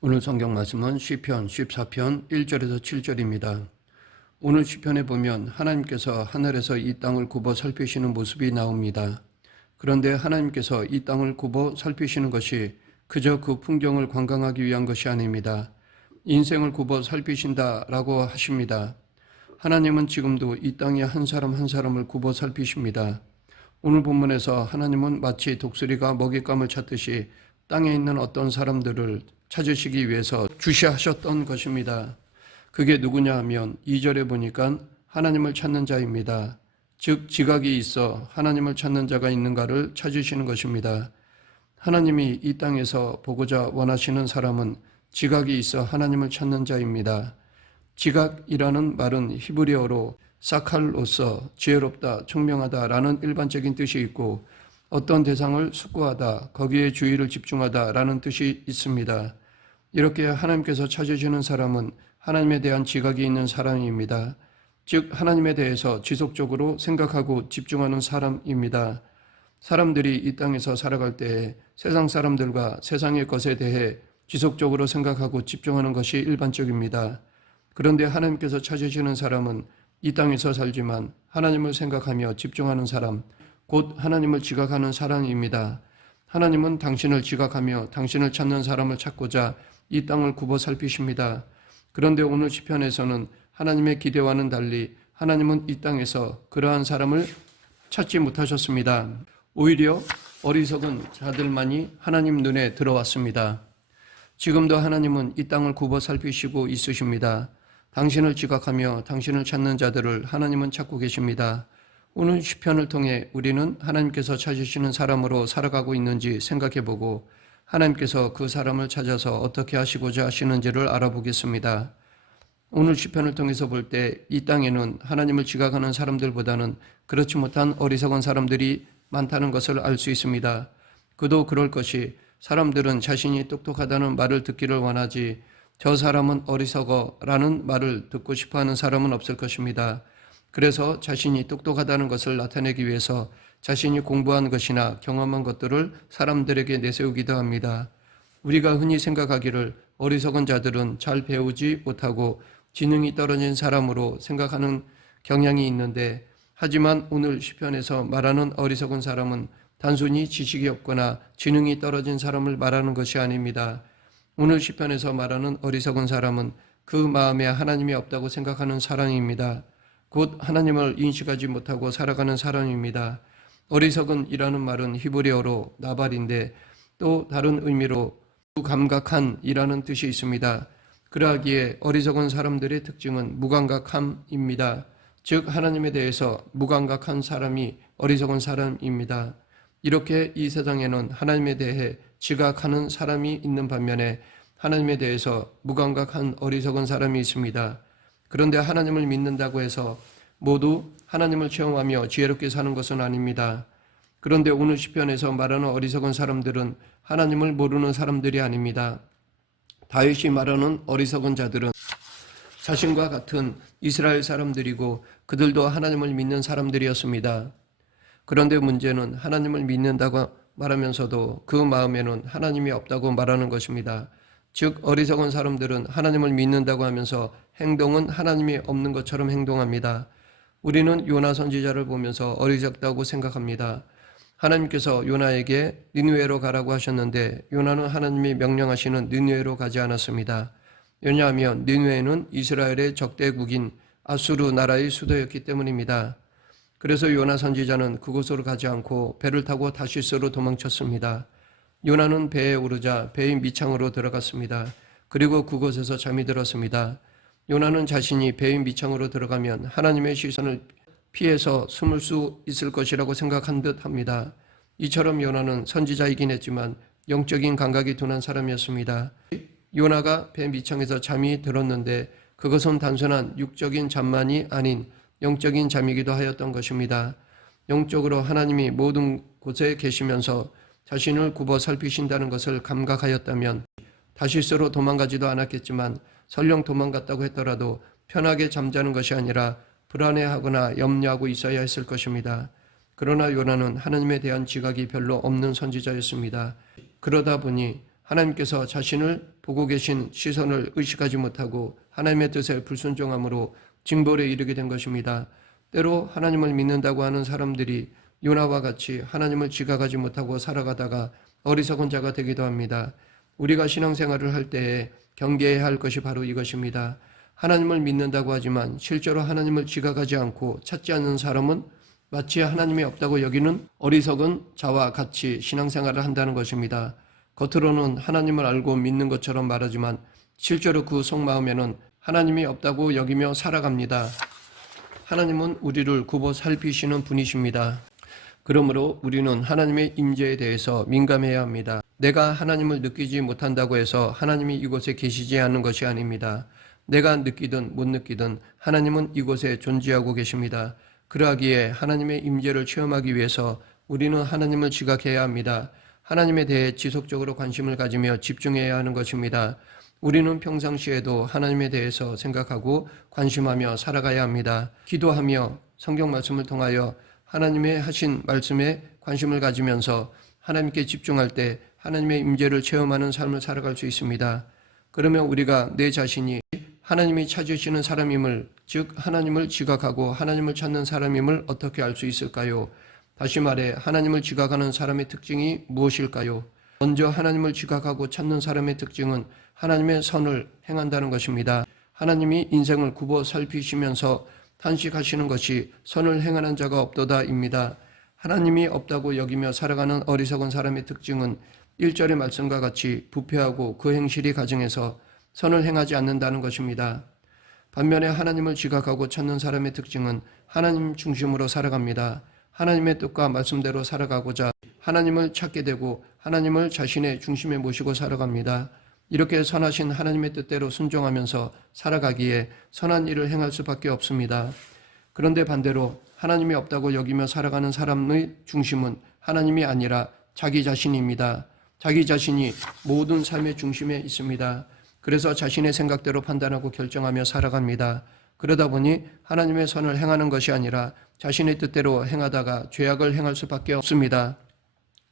오늘 성경 말씀은 시편 14편 1절에서 7절입니다. 오늘 시편에 보면 하나님께서 하늘에서 이 땅을 굽어 살피시는 모습이 나옵니다. 그런데 하나님께서 이 땅을 굽어 살피시는 것이 그저 그 풍경을 관광하기 위한 것이 아닙니다. 인생을 굽어 살피신다라고 하십니다. 하나님은 지금도 이 땅의 한 사람 한 사람을 굽어 살피십니다. 오늘 본문에서 하나님은 마치 독수리가 먹잇감을 찾듯이 땅에 있는 어떤 사람들을 찾으시기 위해서 주시하셨던 것입니다. 그게 누구냐 하면 2절에 보니까 하나님을 찾는 자입니다. 즉 지각이 있어 하나님을 찾는 자가 있는가를 찾으시는 것입니다. 하나님이 이 땅에서 보고자 원하시는 사람은 지각이 있어 하나님을 찾는 자입니다. 지각이라는 말은 히브리어로 사칼로서 지혜롭다, 총명하다라는 일반적인 뜻이 있고 어떤 대상을 숙고하다, 거기에 주의를 집중하다라는 뜻이 있습니다. 이렇게 하나님께서 찾으시는 사람은 하나님에 대한 지각이 있는 사람입니다. 즉 하나님에 대해서 지속적으로 생각하고 집중하는 사람입니다. 사람들이 이 땅에서 살아갈 때에 세상 사람들과 세상의 것에 대해 지속적으로 생각하고 집중하는 것이 일반적입니다. 그런데 하나님께서 찾으시는 사람은 이 땅에서 살지만 하나님을 생각하며 집중하는 사람, 곧 하나님을 지각하는 사람입니다. 하나님은 당신을 지각하며 당신을 찾는 사람을 찾고자 이 땅을 굽어 살피십니다. 그런데 오늘 시편에서는 하나님의 기대와는 달리 하나님은 이 땅에서 그러한 사람을 찾지 못하셨습니다. 오히려 어리석은 자들만이 하나님 눈에 들어왔습니다. 지금도 하나님은 이 땅을 굽어 살피시고 있으십니다. 당신을 지각하며 당신을 찾는 자들을 하나님은 찾고 계십니다. 오늘 시편을 통해 우리는 하나님께서 찾으시는 사람으로 살아가고 있는지 생각해보고 하나님께서 그 사람을 찾아서 어떻게 하시고자 하시는지를 알아보겠습니다. 오늘 시편을 통해서 볼 때 이 땅에는 하나님을 지각하는 사람들보다는 그렇지 못한 어리석은 사람들이 많다는 것을 알 수 있습니다. 그도 그럴 것이 사람들은 자신이 똑똑하다는 말을 듣기를 원하지 저 사람은 어리석어라는 말을 듣고 싶어하는 사람은 없을 것입니다. 그래서 자신이 똑똑하다는 것을 나타내기 위해서 자신이 공부한 것이나 경험한 것들을 사람들에게 내세우기도 합니다. 우리가 흔히 생각하기를 어리석은 자들은 잘 배우지 못하고 지능이 떨어진 사람으로 생각하는 경향이 있는데 하지만 오늘 시편에서 말하는 어리석은 사람은 단순히 지식이 없거나 지능이 떨어진 사람을 말하는 것이 아닙니다. 오늘 시편에서 말하는 어리석은 사람은 그 마음에 하나님이 없다고 생각하는 사람입니다. 곧 하나님을 인식하지 못하고 살아가는 사람입니다. 어리석은이라는 말은 히브리어로 나발인데 또 다른 의미로 무감각한이라는 뜻이 있습니다. 그러하기에 어리석은 사람들의 특징은 무감각함입니다. 즉 하나님에 대해서 무감각한 사람이 어리석은 사람입니다. 이렇게 이 세상에는 하나님에 대해 지각하는 사람이 있는 반면에 하나님에 대해서 무감각한 어리석은 사람이 있습니다. 그런데 하나님을 믿는다고 해서 모두 하나님을 체험하며 지혜롭게 사는 것은 아닙니다. 그런데 오늘 시편에서 말하는 어리석은 사람들은 하나님을 모르는 사람들이 아닙니다. 다윗이 말하는 어리석은 자들은 자신과 같은 이스라엘 사람들이고 그들도 하나님을 믿는 사람들이었습니다. 그런데 문제는 하나님을 믿는다고 말하면서도 그 마음에는 하나님이 없다고 말하는 것입니다. 즉 어리석은 사람들은 하나님을 믿는다고 하면서 행동은 하나님이 없는 것처럼 행동합니다. 우리는 요나 선지자를 보면서 어리석다고 생각합니다. 하나님께서 요나에게 니느웨로 가라고 하셨는데 요나는 하나님이 명령하시는 니느웨로 가지 않았습니다. 왜냐하면 니느웨는 이스라엘의 적대국인 아수르 나라의 수도였기 때문입니다. 그래서 요나 선지자는 그곳으로 가지 않고 배를 타고 다시스로 도망쳤습니다. 요나는 배에 오르자 배의 밑창으로 들어갔습니다. 그리고 그곳에서 잠이 들었습니다. 요나는 자신이 배의 밑창으로 들어가면 하나님의 시선을 피해서 숨을 수 있을 것이라고 생각한 듯 합니다. 이처럼 요나는 선지자이긴 했지만 영적인 감각이 둔한 사람이었습니다. 요나가 배 밑창에서 잠이 들었는데 그것은 단순한 육적인 잠만이 아닌 영적인 잠이기도 하였던 것입니다. 영적으로 하나님이 모든 곳에 계시면서 자신을 굽어 살피신다는 것을 감각하였다면 다시스로 도망가지도 않았겠지만 설령 도망갔다고 했더라도 편하게 잠자는 것이 아니라 불안해하거나 염려하고 있어야 했을 것입니다. 그러나 요나는 하나님에 대한 지각이 별로 없는 선지자였습니다. 그러다 보니 하나님께서 자신을 보고 계신 시선을 의식하지 못하고 하나님의 뜻에 불순종함으로 징벌에 이르게 된 것입니다. 때로 하나님을 믿는다고 하는 사람들이 요나와 같이 하나님을 지각하지 못하고 살아가다가 어리석은 자가 되기도 합니다. 우리가 신앙생활을 할 때에 경계해야 할 것이 바로 이것입니다. 하나님을 믿는다고 하지만 실제로 하나님을 지각하지 않고 찾지 않는 사람은 마치 하나님이 없다고 여기는 어리석은 자와 같이 신앙생활을 한다는 것입니다. 겉으로는 하나님을 알고 믿는 것처럼 말하지만 실제로 그 속마음에는 하나님이 없다고 여기며 살아갑니다. 하나님은 우리를 굽어 살피시는 분이십니다. 그러므로 우리는 하나님의 임재에 대해서 민감해야 합니다. 내가 하나님을 느끼지 못한다고 해서 하나님이 이곳에 계시지 않는 것이 아닙니다. 내가 느끼든 못 느끼든 하나님은 이곳에 존재하고 계십니다. 그러하기에 하나님의 임재를 체험하기 위해서 우리는 하나님을 지각해야 합니다. 하나님에 대해 지속적으로 관심을 가지며 집중해야 하는 것입니다. 우리는 평상시에도 하나님에 대해서 생각하고 관심하며 살아가야 합니다. 기도하며 성경 말씀을 통하여 하나님의 하신 말씀에 관심을 가지면서 하나님께 집중할 때 하나님의 임재를 체험하는 삶을 살아갈 수 있습니다. 그러면 우리가 내 자신이 하나님이 찾으시는 사람임을, 즉 하나님을 지각하고 하나님을 찾는 사람임을 어떻게 알 수 있을까요? 다시 말해 하나님을 지각하는 사람의 특징이 무엇일까요? 먼저 하나님을 지각하고 찾는 사람의 특징은 하나님의 선을 행한다는 것입니다. 하나님이 인생을 굽어 살피시면서 탄식하시는 것이 선을 행하는 자가 없도다입니다. 하나님이 없다고 여기며 살아가는 어리석은 사람의 특징은 1절의 말씀과 같이 부패하고 그 행실이 가정에서 선을 행하지 않는다는 것입니다. 반면에 하나님을 지각하고 찾는 사람의 특징은 하나님 중심으로 살아갑니다. 하나님의 뜻과 말씀대로 살아가고자 하나님을 찾게 되고 하나님을 자신의 중심에 모시고 살아갑니다. 이렇게 선하신 하나님의 뜻대로 순종하면서 살아가기에 선한 일을 행할 수밖에 없습니다. 그런데 반대로 하나님이 없다고 여기며 살아가는 사람의 중심은 하나님이 아니라 자기 자신입니다. 자기 자신이 모든 삶의 중심에 있습니다. 그래서 자신의 생각대로 판단하고 결정하며 살아갑니다. 그러다 보니 하나님의 선을 행하는 것이 아니라 자신의 뜻대로 행하다가 죄악을 행할 수밖에 없습니다.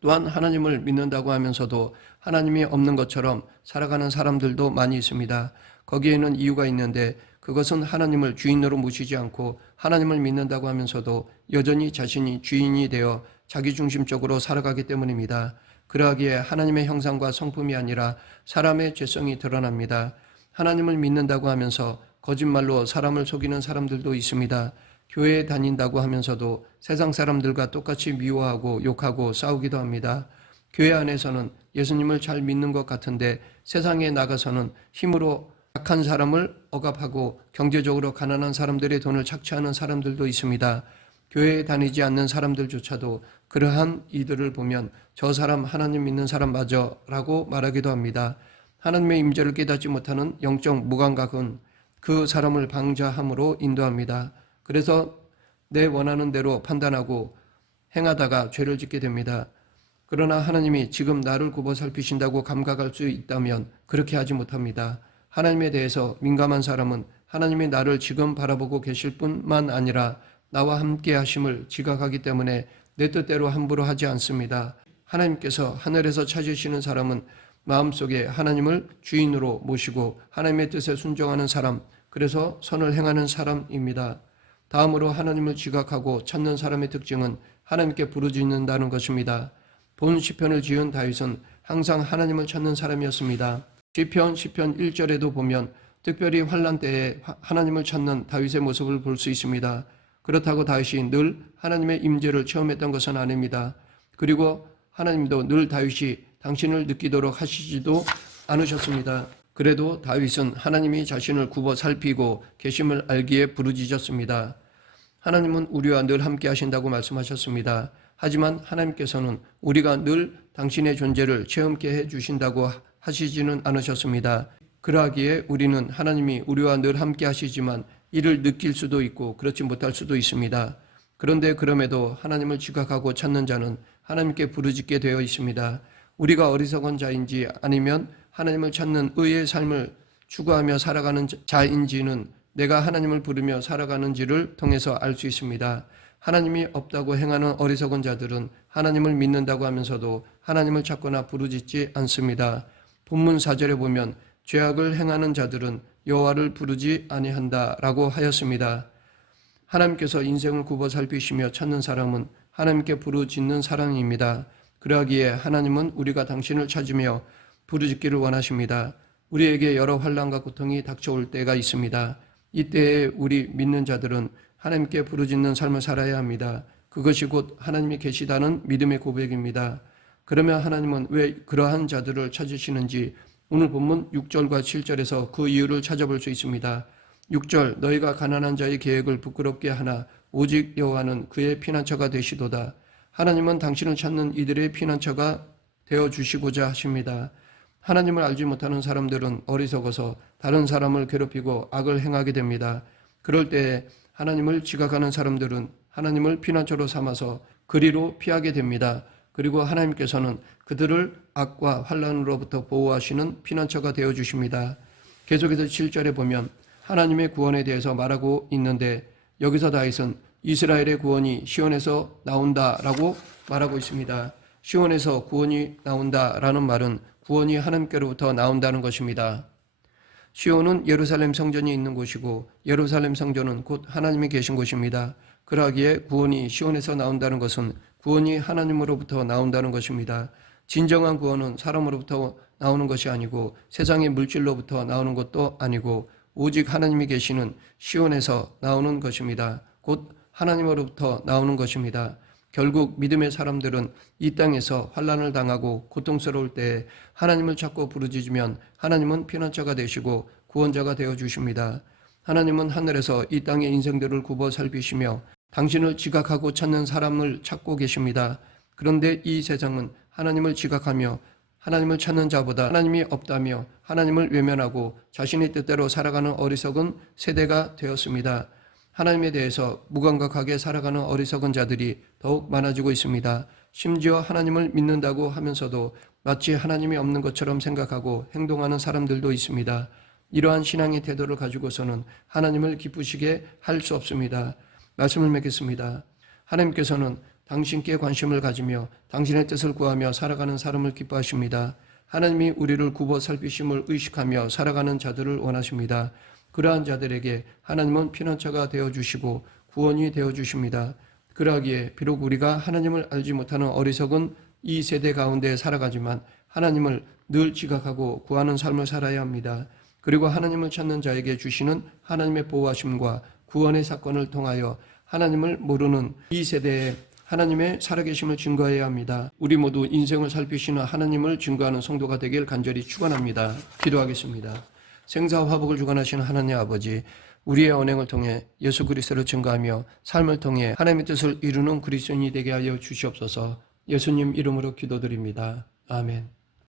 또한 하나님을 믿는다고 하면서도 하나님이 없는 것처럼 살아가는 사람들도 많이 있습니다. 거기에는 이유가 있는데 그것은 하나님을 주인으로 모시지 않고 하나님을 믿는다고 하면서도 여전히 자신이 주인이 되어 자기중심적으로 살아가기 때문입니다. 그러하기에 하나님의 형상과 성품이 아니라 사람의 죄성이 드러납니다. 하나님을 믿는다고 하면서 거짓말로 사람을 속이는 사람들도 있습니다. 교회에 다닌다고 하면서도 세상 사람들과 똑같이 미워하고 욕하고 싸우기도 합니다. 교회 안에서는 예수님을 잘 믿는 것 같은데 세상에 나가서는 힘으로 약한 사람을 억압하고 경제적으로 가난한 사람들의 돈을 착취하는 사람들도 있습니다. 교회에 다니지 않는 사람들조차도 그러한 이들을 보면 저 사람 하나님 믿는 사람 맞아 라고 말하기도 합니다. 하나님의 임재를 깨닫지 못하는 영적 무감각은 그 사람을 방자함으로 인도합니다. 그래서 내 원하는 대로 판단하고 행하다가 죄를 짓게 됩니다. 그러나 하나님이 지금 나를 굽어 살피신다고 감각할 수 있다면 그렇게 하지 못합니다. 하나님에 대해서 민감한 사람은 하나님이 나를 지금 바라보고 계실 뿐만 아니라 나와 함께 하심을 지각하기 때문에 내 뜻대로 함부로 하지 않습니다. 하나님께서 하늘에서 찾으시는 사람은 마음속에 하나님을 주인으로 모시고 하나님의 뜻에 순종하는 사람, 그래서 선을 행하는 사람입니다. 다음으로 하나님을 지각하고 찾는 사람의 특징은 하나님께 부르짖는다는 것입니다. 본 시편을 지은 다윗은 항상 하나님을 찾는 사람이었습니다. 시편 1절에도 보면 특별히 환난 때에 하나님을 찾는 다윗의 모습을 볼 수 있습니다. 그렇다고 다윗이 늘 하나님의 임재를 체험했던 것은 아닙니다. 그리고 하나님도 늘 다윗이 당신을 느끼도록 하시지도 않으셨습니다. 그래도 다윗은 하나님이 자신을 굽어 살피고 계심을 알기에 부르짖었습니다. 하나님은 우리와 늘 함께 하신다고 말씀하셨습니다. 하지만 하나님께서는 우리가 늘 당신의 존재를 체험케 해주신다고 하시지는 않으셨습니다. 그러하기에 우리는 하나님이 우리와 늘 함께 하시지만 이를 느낄 수도 있고 그렇지 못할 수도 있습니다. 그런데 그럼에도 하나님을 지각하고 찾는 자는 하나님께 부르짖게 되어 있습니다. 우리가 어리석은 자인지 아니면 하나님을 찾는 의의 삶을 추구하며 살아가는 자인지는 내가 하나님을 부르며 살아가는지를 통해서 알 수 있습니다. 하나님이 없다고 행하는 어리석은 자들은 하나님을 믿는다고 하면서도 하나님을 찾거나 부르짖지 않습니다. 본문 4절에 보면 죄악을 행하는 자들은 여호와를 부르지 아니한다라고 하였습니다. 하나님께서 인생을 굽어 살피시며 찾는 사람은 하나님께 부르짖는 사람입니다. 그러하기에 하나님은 우리가 당신을 찾으며 부르짖기를 원하십니다. 우리에게 여러 환난과 고통이 닥쳐올 때가 있습니다. 이때에 우리 믿는 자들은 하나님께 부르짖는 삶을 살아야 합니다. 그것이 곧 하나님이 계시다는 믿음의 고백입니다. 그러면 하나님은 왜 그러한 자들을 찾으시는지 오늘 본문 6절과 7절에서 그 이유를 찾아볼 수 있습니다. 6절 너희가 가난한 자의 계획을 부끄럽게 하나 오직 여호와는 그의 피난처가 되시도다. 하나님은 당신을 찾는 이들의 피난처가 되어주시고자 하십니다. 하나님을 알지 못하는 사람들은 어리석어서 다른 사람을 괴롭히고 악을 행하게 됩니다. 그럴 때에 하나님을 지각하는 사람들은 하나님을 피난처로 삼아서 그리로 피하게 됩니다. 그리고 하나님께서는 그들을 악과 환난으로부터 보호하시는 피난처가 되어주십니다. 계속해서 7절에 보면 하나님의 구원에 대해서 말하고 있는데 여기서 다윗은 이스라엘의 구원이 시온에서 나온다라고 말하고 있습니다. 시온에서 구원이 나온다라는 말은 구원이 하나님께로부터 나온다는 것입니다. 시온은 예루살렘 성전이 있는 곳이고 예루살렘 성전은 곧 하나님이 계신 곳입니다. 그러기에 구원이 시온에서 나온다는 것은 구원이 하나님으로부터 나온다는 것입니다. 진정한 구원은 사람으로부터 나오는 것이 아니고 세상의 물질로부터 나오는 것도 아니고 오직 하나님이 계시는 시온에서 나오는 것입니다. 곧 하나님으로부터 나오는 것입니다. 결국 믿음의 사람들은 이 땅에서 환난을 당하고 고통스러울 때에 하나님을 찾고 부르짖으면 하나님은 피난처가 되시고 구원자가 되어주십니다. 하나님은 하늘에서 이 땅의 인생들을 굽어 살피시며 당신을 지각하고 찾는 사람을 찾고 계십니다. 그런데 이 세상은 하나님을 지각하며 하나님을 찾는 자보다 하나님이 없다며 하나님을 외면하고 자신의 뜻대로 살아가는 어리석은 세대가 되었습니다. 하나님에 대해서 무감각하게 살아가는 어리석은 자들이 더욱 많아지고 있습니다. 심지어 하나님을 믿는다고 하면서도 마치 하나님이 없는 것처럼 생각하고 행동하는 사람들도 있습니다. 이러한 신앙의 태도를 가지고서는 하나님을 기쁘시게 할 수 없습니다. 말씀을 맺겠습니다. 하나님께서는 당신께 관심을 가지며 당신의 뜻을 구하며 살아가는 사람을 기뻐하십니다. 하나님이 우리를 굽어 살피심을 의식하며 살아가는 자들을 원하십니다. 그러한 자들에게 하나님은 피난처가 되어주시고 구원이 되어주십니다. 그러하기에 비록 우리가 하나님을 알지 못하는 어리석은 이 세대 가운데 살아가지만 하나님을 늘 지각하고 구하는 삶을 살아야 합니다. 그리고 하나님을 찾는 자에게 주시는 하나님의 보호하심과 구원의 사건을 통하여 하나님을 모르는 이 세대에 하나님의 살아계심을 증거해야 합니다. 우리 모두 인생을 살피시는 하나님을 증거하는 성도가 되길 간절히 축원합니다. 기도하겠습니다. 생사와 화복을 주관하시는 하나님 아버지, 우리의 언행을 통해 예수 그리스도를 증거하며 삶을 통해 하나님의 뜻을 이루는 그리스도인이 되게 하여 주시옵소서. 예수님 이름으로 기도드립니다. 아멘.